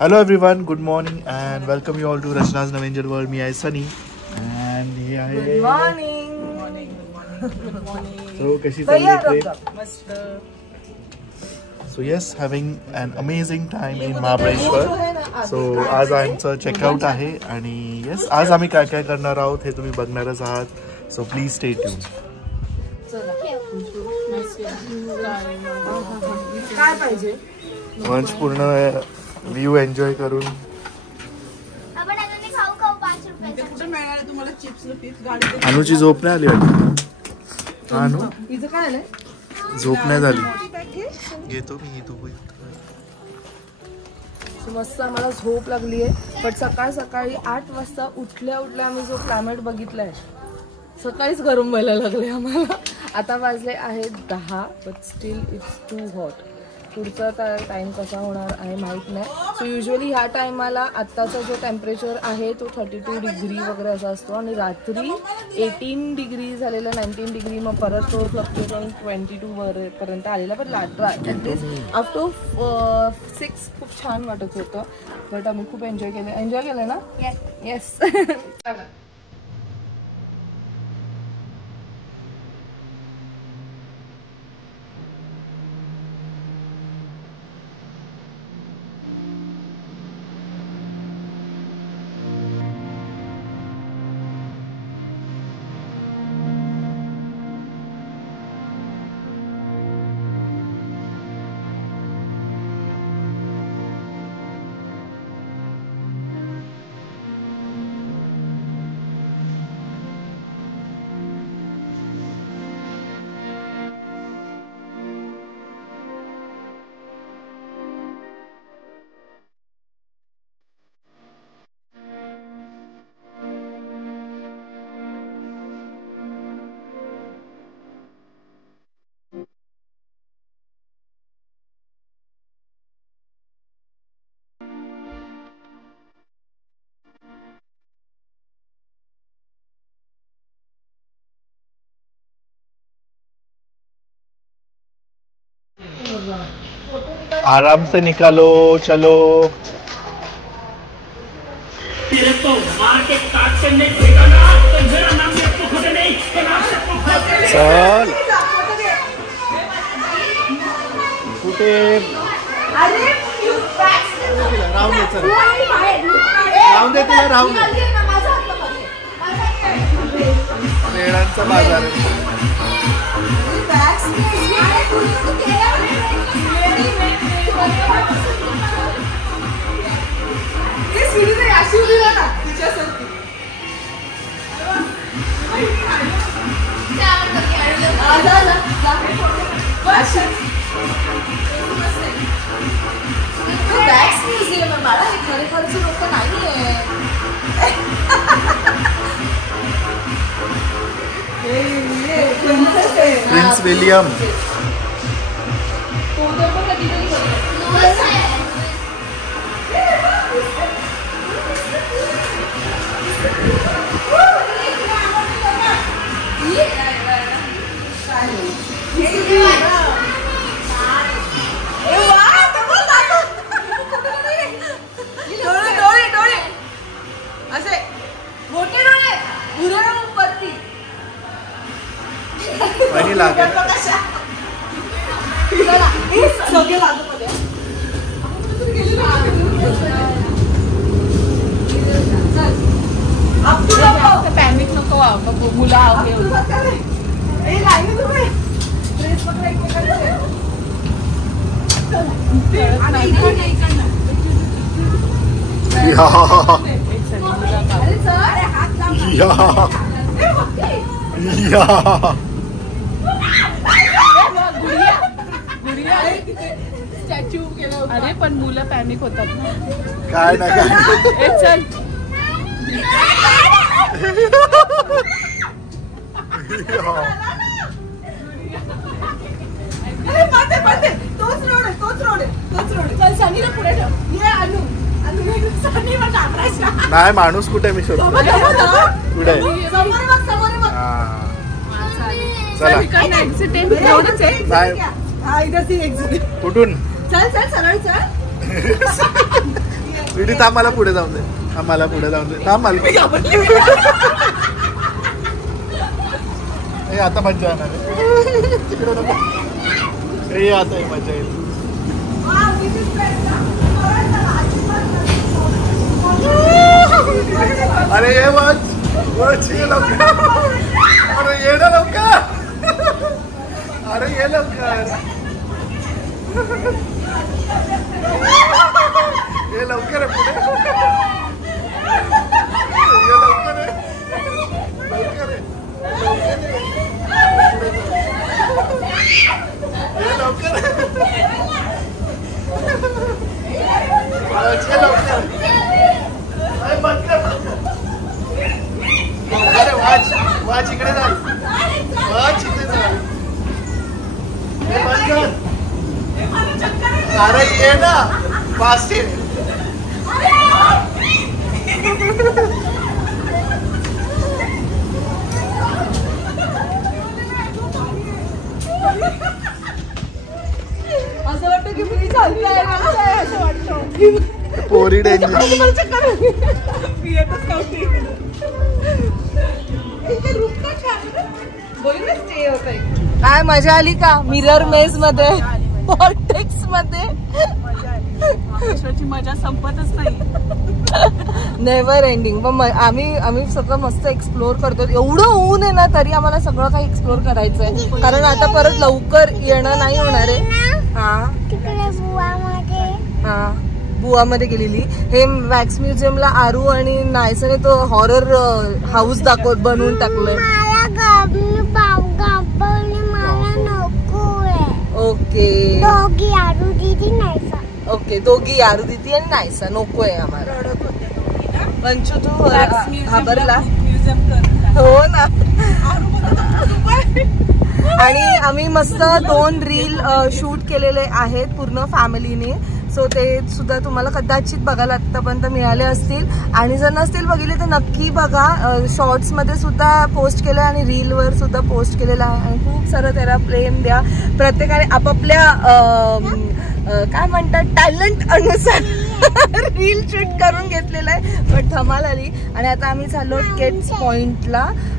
Hello everyone, good morning and welcome you all to Rachna's Navenger World. Me, I Sunny and here I Good morning. Good morning. So, kashi चालली train? So yes, having an amazing time in Mahabaleshwar. So आज आमचं checkout आहे आणि yes, आज आम्ही काय काय करणार आहोत हे तुम्ही बघणारच आहात. So please stay tuned. काय पाहिजे? मंच पूर्ण व्ह्यू एन्जॉय करून अनुची झोप नाही आली वाटत. अनु झोप नाही झाली. घेतो मी तू. मस्त आम्हाला झोप लागली आहे. पण सकाळी 8 वाजता उठल्या आम्ही जो क्लायमेट बघितलाय सकाळीच गरम व्हायला लागले आम्हाला. आता वाजले आहेत 10 but still it's too hot. पुढचा टाइम कसा होणार आहे माहीत नाही. सो युजली ह्या टायमाला आत्ताचा जो टेम्परेचर आहे तो 32 डिग्री वगैरे असा असतो आणि रात्री 18 डिग्री झालेला 19 डिग्री मग परत तो फ्लक्च्युएट 22 पर्यंत आलेला. पण ॲटलीस्ट आफ्टर 6 खूप छान वाटत होतं. बट आम्ही खूप एन्जॉय केलं ना. येस. आराम से निकालो चलो. चल कुठे राहून दे तिला राहून दे. रेडांचा बाजार आहे. Prince William. पॅनिक नको मुला. स्टॅच्यू केलं. अरे पण मुलं पॅनिक होतात काय नाही. चल नाही माणूस कुठे मी शोधतो. कुठे कुठून चल चल सरळ चल. स्वीटी थांब मला पुढे जाऊन दे. मला पुढे जाऊन दे. थांब मला. आता मजा येणार आहे. आता मजा येईल. अरे ये लवकर. अरे ये ना लवकर. अरे ये लवकर. ये लवकर आहे पुढे. ये लवकर आहे. लवकर आहे. ये लवकर आहे. वाच इकडे जा. वाच इकडे जा. अरे ये ना वासी. असं वाटतं की मी चालतंय असं वाटतं. पोरी डेंजर. काय मजा आली का मिरर मेज मध्ये पॉलिटिक्स मध्ये. मजा संपतच नाही. Never ending. पण आम्ही सगळं मस्त एक्सप्लोर करतो. एवढं ऊन आहे ना तरी आम्हाला सगळं काही एक्सप्लोर करायचं आहे कारण आता परत लवकर येणं नाही होणार आहे. हा बुवामध्ये गेलेली. हे वॅक्स म्युझियमला आरू आणि नायसने तो हॉरर हाऊस बनवून टाकलंय. ओके ओके दोघी आरू दीदी आणि नायसा नकोय आम्हाला. पंचू तू घाबरला. हो ना. आणि आम्ही मस्त 2 रील शूट केलेले आहेत पूर्ण फॅमिलीने. सो ते सुद्धा तुम्हाला कदाचित बघायला आतापर्यंत मिळाले असतील आणि जर नसतील बघितले तर नक्की बघा. शॉर्ट्स मध्ये सुद्धा पोस्ट केलं आणि रील वर सुद्धा पोस्ट केलेलं आहे. आणि खूप सारं त्याला प्रेम द्या. प्रत्येकाने आपापल्या काय म्हणतात टॅलेंट अनुसार रील शूट करून घेतलेला आहे. पण धमाल आली. आणि आता आम्ही चाललो केट्स पॉइंटला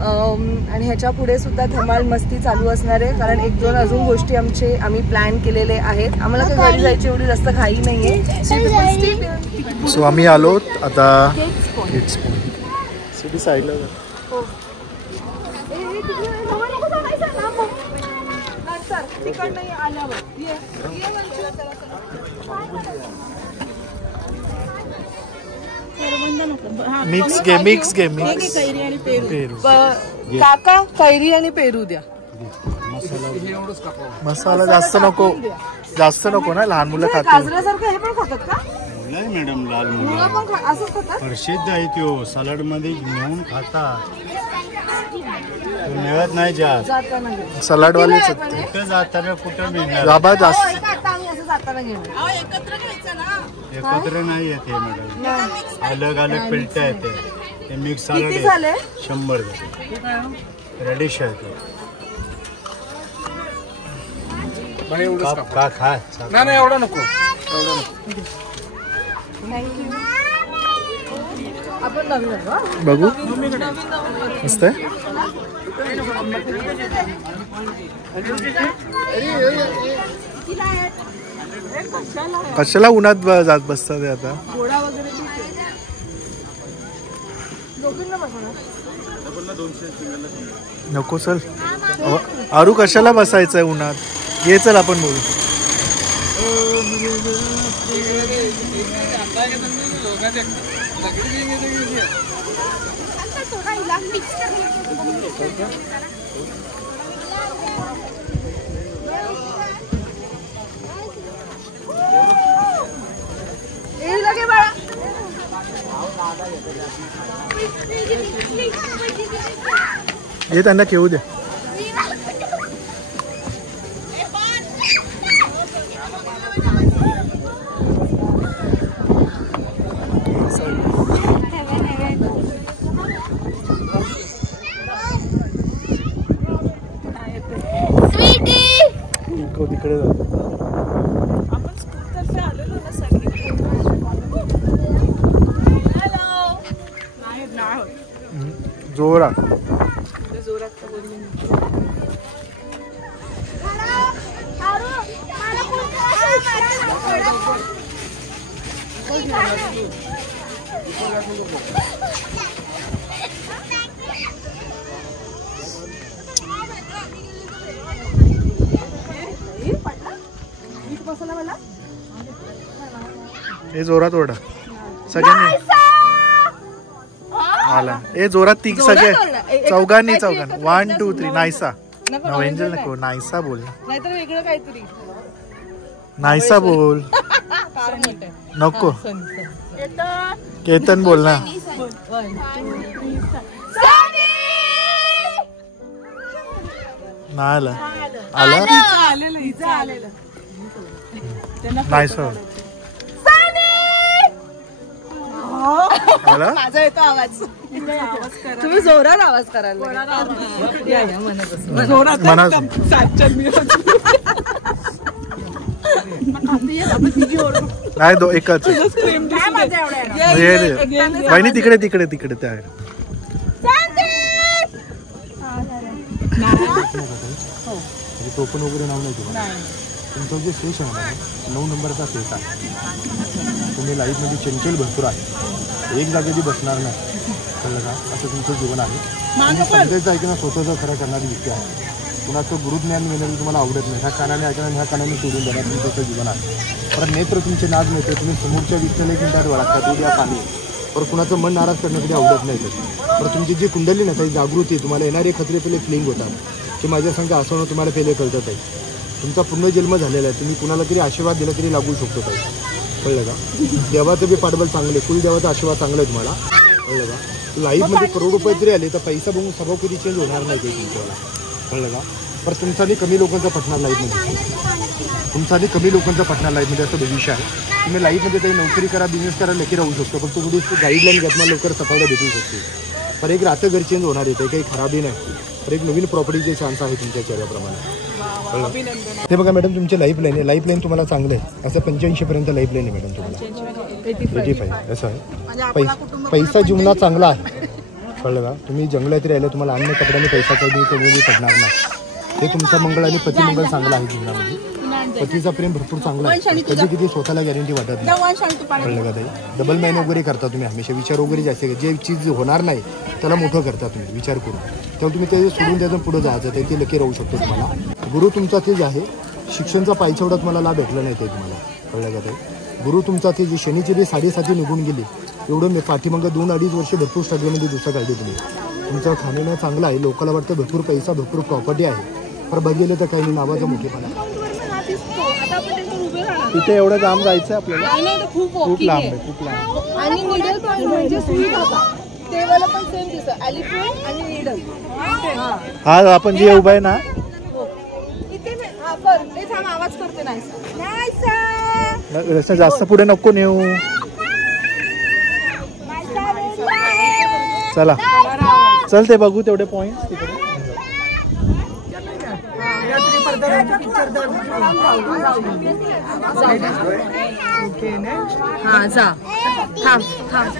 आणि ह्याच्या पुढे सुद्धा धमाल मस्ती चालू असणार आहे कारण 1-2 अजून गोष्टी आम्ही प्लॅन केलेले आहेत. आम्हाला काही घरी जायची एवढी जास्त घाई नाहीये. सो आम्ही आलो आता केट्स पॉइंट. सिटी साईडला मिक्स गेम काका कैरी आणि पेरू द्या. मसाला जास्त नको ना लहान मुलं खातात. गाजरासारखं हे पण खातात का? नाही मॅडम लाल मुलं पण असंच खातात. प्रसिद्ध आहे तो सलाड मध्ये नेऊन खातात. मिळत नाही जात सलाड वालेच कुठं जाताना कुठं मिळणार. बाबा जास्त एकत्र नाही येते मॅडम. अलग अलग पिलट्या येते. ते मिक्स सलाड 100 रेडिश आहे. का खा नाही एवढा नको. आपण बघू मस्त आहे. कशाला उन्हात जात बसतात आता. नको चल आरू कशाला बसायचंय उन्हात. ये चल आपण बोलू. ये त्यांना खेळू दे. तिकडे जातो. जोरात. हे जोरात ओरडा सगळ्यांनी. आला हे जोरात ती सगळे चौघांनी 1 2 3 नायसा. एंजल नको नायसा बोल. नाहीतर वेगळं काहीतरी नायसा बोल नको. केतन बोल ना. नाही आला. आला नायसा. माझा येतो आवाज. तुम्ही जोरात आवाज करायला नाही दो एकच. वहिनी तिकडे तिकडे तिकडे त्या टोपन वगैरे नाव नाही तुम्हाला. तुमचं जे शेष आहे ना 9 नंबरचा शेष आहे. तुम्ही लाईफमध्ये चंचल भरपूर आहे. एक जागेची बसणार नाही कळलं का. असं तुमचं जीवन आहे. तुम्ही समजायचं ऐकणं स्वतःचं खरं करणारी व्यक्ती आहे. कुणाचं गुरुज्ञान मिळणं तुम्हाला आवडत नाही. ह्या कानाने ऐकणं ह्या कानाने सोडून देणार तुमचं जीवन आहे. परत नेत्र तुमचे नाद मिळते. तुम्ही समोरच्या व्यक्तीला एक मिनिटात वळखता उद्या पाणी. पर कुणाचं मन नाराज करणं कधी आवडत नाही. तर तुमची जी कुंडली ना काही जागृती तुम्हाला येणारे खतरे पहिले फ्लिंग होतात की माझ्या संख्या असं तुम्हाला पहिले कळतं आहे. तुमचा पूर्ण जन्म झालेला आहे. तुम्ही कुणाला तरी आशीर्वाद दिला तरी लागू शकतो काही. कळलं का. देवाचं बी पाठबळ चांगलं आहे. कुलदेवाचा आशीर्वाद चांगला आहे तुम्हाला. कळलं का. लाईफमध्ये करोड रुपये जरी आले तर पैसा बघून स्वभाव कधी चेंज होणार नाही काही तुमच्याला. कळलं का. पण तुमचाही कमी लोकांचा पटणार लाईफमध्ये. तुमचाही कमी लोकांचा पटणार लाईफमध्ये असं भविष्य आहे. तुम्ही लाईफमध्ये काही नोकरी करा बिझनेस करा नक्की राहू शकतो. पण तुम्ही गाईडलाईन घेतला लवकर सफायला भेटू शकते. पण एक रात्र घर चेंज होणार येते काही खराबी नाही. तर एक नवीन प्रॉपर्टीचे चान्स आहे तुमच्या चेहऱ्याप्रमाणे. ते बघा मॅडम तुमची लाईफ लाईन तुम्हाला चांगलं आहे. असं 85 पर्यंत लाईफ लाईन आहे मॅडम तुम्हाला. 85 असं आहे. पैसा जीवनात चांगला आहे. कळलं का. तुम्ही जंगलात राहिलं तुम्हाला अन्न कपड्याने पैसा कधी पडणार नाही. हे तुमचं मंगळ आणि पतिमंगळ चांगलं आहे जीवनामध्ये. पतीचा प्रेम भरपूर चांगला आहे. कधी किती स्वतःला गॅरंटी वाटत नाही. कळलं का ताई. डबल मॅन वगैरे करता तुम्ही हमेशा. विचार वगैरे जास्त जे चीज होणार नाही त्याला मोठं करता तुम्ही विचार करून. तेव्हा तुम्ही ते सोडून द्यायचं पुढे जायचं ते लकी राहू शकतो तुम्हाला. गुरु तुमचा तेच आहे. शिक्षणचा पायचवडा तुम्हाला लाभ भेटला नाही ते तुम्हाला. कळलं का ताई. गुरु तुमचा ते जे शनीची बी 7.5 निघून गेली एवढं मी पाठीमागं 2-2.5 वर्ष भरपूर स्ट्रगलमध्ये दुसरं काढली तुम्ही. तुमचं खाणं चांगलं आहे. लोकांना वाटतं भरपूर पैसा भरपूर प्रॉपर्टी आहे. पण बघितलं तर काही नाही नावाचं मोठेपणा. तिथे एवढं लांब जायचं आपल्याला. खूप लांब आहे. खूप लांब. आणि मिडल पॉइंट म्हणजे स्वीट होता ते वाला पण सेम दिसतं. एलिफंट आणि मिडल. हा आपण जे उभा आहे ना इथे कर ते थांब आवाज करते. नाही जास्त पुढे नको नेऊ. चला चल ते बघू तेवढे पॉइंट तिकडे. हा जा थांब थांब.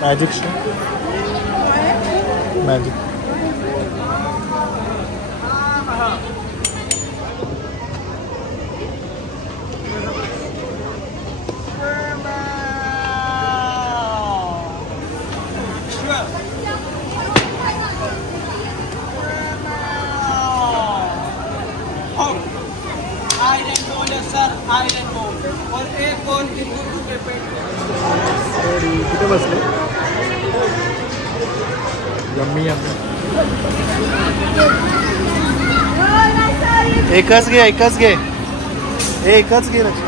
मॅजिक मॅजिक कुठे बसले. Yummy yummy. एकच घे एकच घे एकच घे Lakshmi.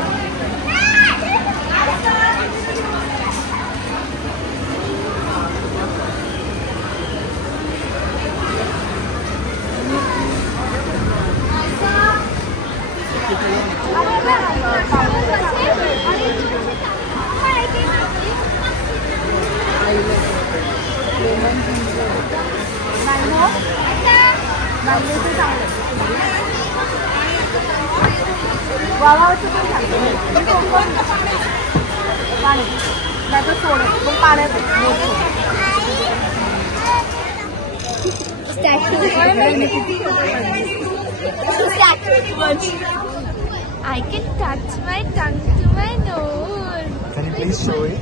I can touch my tongue to my nose. Can you please show it?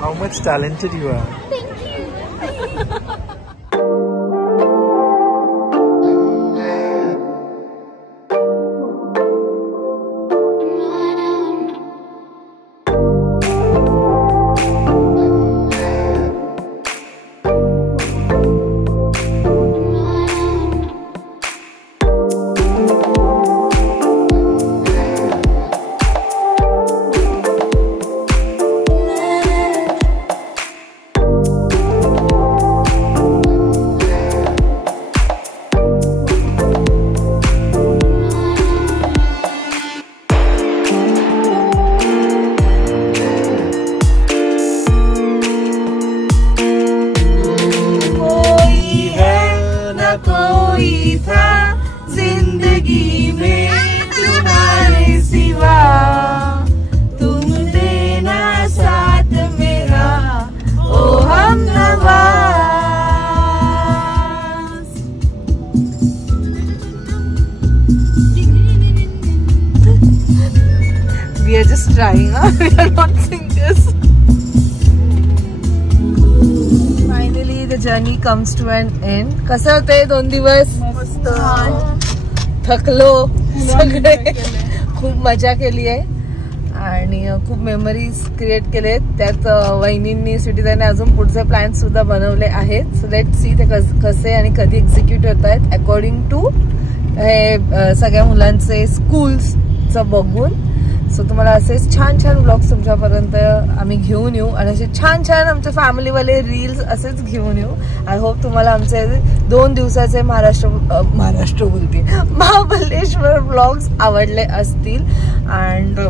How much talented you are. Thank you. We are just trying, we are not singers. Finally the journey comes to an end. कसं होते 2 दिवस? मस्त. थकलो सगळे, खूप मजा केली आहे आणि खूप मेमरीज क्रिएट केलेत. त्यात वहिनींनी सिटीजने अजून पुढचे प्लॅन सुद्धा बनवले आहेत. सो लेट्स सी ते कसे आणि कधी एक्झिक्यूट होत आहेत अकॉर्डिंग टू हे सगळ्या मुलांचे स्कूल्सचं बघून. सो तुम्हाला असेच छान छान व्लॉग्स तुमच्यापर्यंत आम्ही घेऊन येऊ आणि असे छान छान आमच्या फॅमिलीवाले रील्स असेच घेऊन येऊ. आय होप तुम्हाला आमचे 2 दिवसाचे महाराष्ट्र बोलते महाबलेश्वर व्लॉग्स आवडले असतील. अँड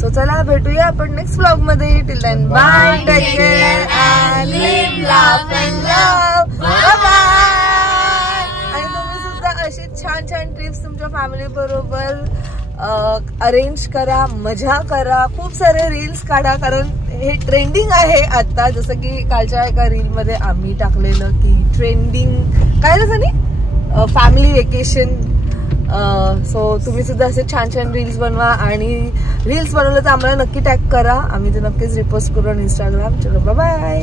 सो चला भेटूया आपण नेक्स्ट व्लॉग मध्ये. Till then bye, take care and live, laugh and love. Bye bye. आणि तुम्ही सुद्धा अशी छान छान ट्रिप्स तुमच्या फॅमिली बरोबर अरेंज करा, मजा करा, खूप सारे रील्स काढा, कारण हे ट्रेंडिंग आहे आता. जसं की कालच्या एका रील मध्ये आम्ही टाकलेलं की ट्रेंडिंग काय झालं फॅमिली वेकेशन. सो तुम्ही सुद्धा असे छान छान रील्स बनवा आणि रील्स बनवलं तर आम्हाला नक्की टॅग करा, आम्ही ते नक्कीच रिपोस्ट करू ऑन इंस्टाग्राम. चलो बाय बाय.